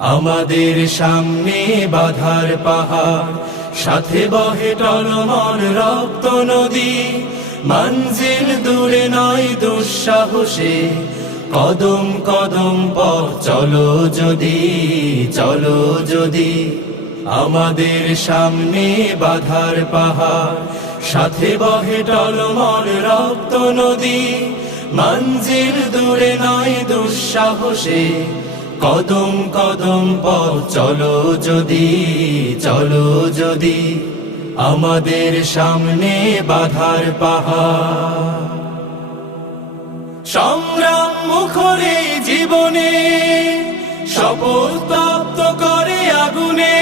আমাদের সামনে বাধার পাহাড়, সাথে বহে টলমল রক্ত নদী। মঞ্জিল দূরে নয় দুঃসাহসে, কদম কদম পথ চলো যদি, চলো যদি। আমাদের সামনে বাধার পাহাড়, সাথে বহে টলমল রক্ত নদী। মঞ্জিল দূরে নয় দুঃসাহসে, কদম কদম পথ চলো যদি, চলো যদি। আমাদের সামনে বাধার পাহাড়, সংগ্রাম মুখরে জীবনে, শপথ তপ্ত করে আগুনে।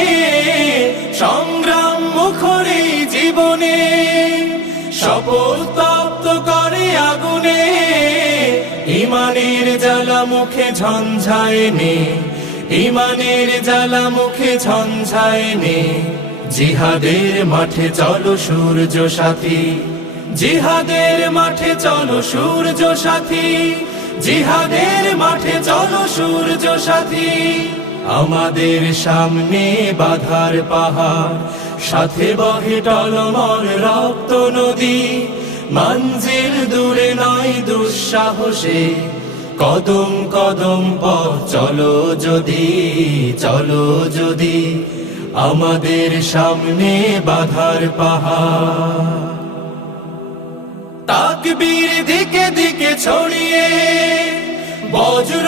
সংগ্রাম মুখরে জীবনে, শপথ তপ্ত করে আগুনে। ইমানের জ্বালা মুখে ঝঞ্ঝায় নে, ইমানের জ্বালা মুখে ঝঞ্ঝায় নে। জিহাদের মাঠে চলো সূর্য সাথী, জিহাদের মাঠে চলো সূর্য সাথী, জিহাদের মাঠে চলো সূর্য সাথী। আমাদের সামনে বাধার পাহাড়, সাথে বহে টলমল রক্ত নদী। মঞ্জিল দূরে নয় দুঃসাহসে, কদম কদম পথ চলো যদি, চলো যদি। আমাদের সামনে বাধার পাহাড়, তাকবীর দিকে দিকে ছড়িয়ে বজ্র